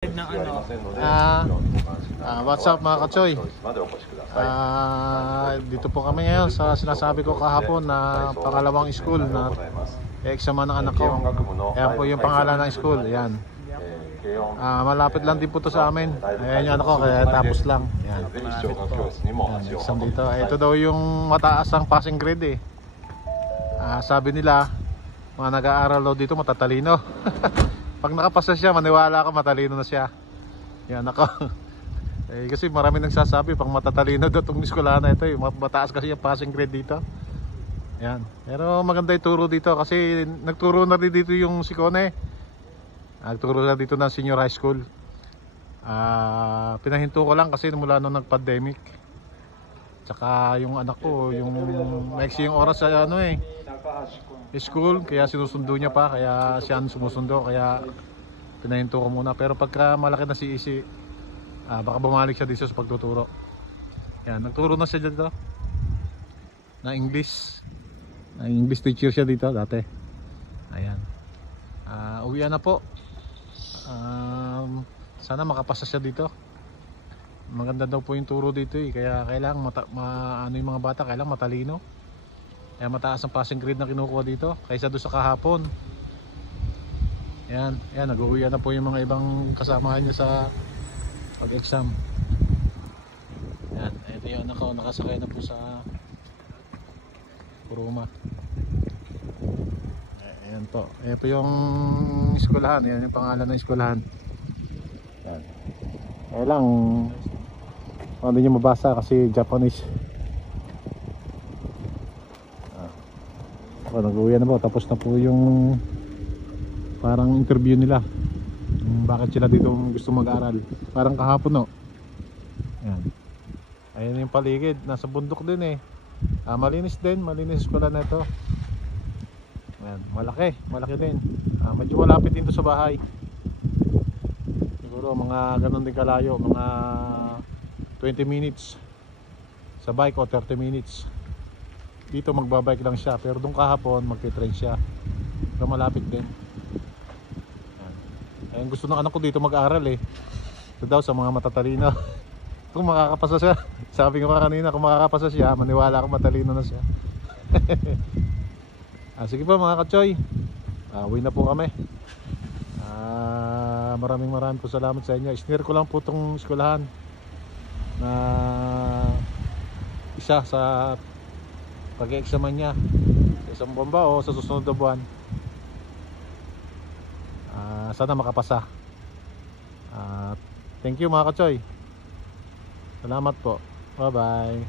ng ano. What's up mga kachoy? Dito po kami ngayon sa sinasabi ko kahapon na pangalawang school na exam ng anak ko. Ayan po yung pangalan ng school. Ayan. Malapit lang din po to sa amin. Ayan yung anak ko, kaya tapos lang. Ayan. Ayan, exam dito. Ito daw yung mataas ang passing grade eh. Sabi nila, mga nag-aaral daw dito matatalino. Pag nakapasa siya, maniwala ka matalino na siya. Yan ako. Kasi marami nagsasabi pang matatalino daw itong eskwelahan na ito. Mataas kasi yung passing grade dito. Yan. Pero maganda yung turo dito kasi nagturo na rin dito yung si Kone. Nagturo na dito ng senior high school. Pinahinto ko lang kasi mula nung nag-pandemic. Tsaka yung anak ko, yung maiksi yung oras sa ano school, kaya sinusundo niya pa, kaya siya sumusundo, kaya pinahinto ko muna. Pero pagka malaki na si Isi, baka bumalik siya dito sa pagtuturo. Yan, nagturo na siya dito na English. English teacher siya dito dati. Ayan. Uwian na po. Sana makapasa siya dito. Maganda daw po yung turo dito eh, kaya kailangan ano yung mga bata, kailangan matalino. Kaya mataas ang passing grade na kinukuha dito kaysa doon sa kahapon. Yan, yan, nag-uwian na po yung mga ibang kasamahan niya sa pag-exam. Yan, ito yung anak ko, nakasakay na po sa Kuruma. Ayan po, ayan po yung eskwelahan, ayan yung pangalan ng eskwelahan. Yan. Ayan lang, hindi nyo mabasa kasi Japanese. Nag-uwi na po, tapos na po yung parang interview nila, bakit sila dito gusto mag-aral. Parang kahapon no. Ayan. Ayan yung paligid, nasa bundok din eh. Malinis din, malinis eskwela na ito. Ayan, malaki din. Medyo malapit din to sa bahay. Siguro mga ganun din kalayo, mga 20 minutes sa bike o 30 minutes. Dito magbabike lang siya, pero doon kahapon magte-train siya. Pero malapit din. Ayun, gusto ng anak ko dito mag-aral eh. Ito daw sa mga matatalino. Kung makakapasa siya, sabi ko kanina, kung makakapasa siya, maniwala ako matalino na siya. Sige po mga kachoy, uwi na po kami. Maraming po salamat sa inyo. Isnare ko lang po itong eskwelahan na isa sa pag-examan niya sa isang buwan ba o sa susunod na buwan. Sana makapasa. Thank you mga kachoy, salamat po, bye bye.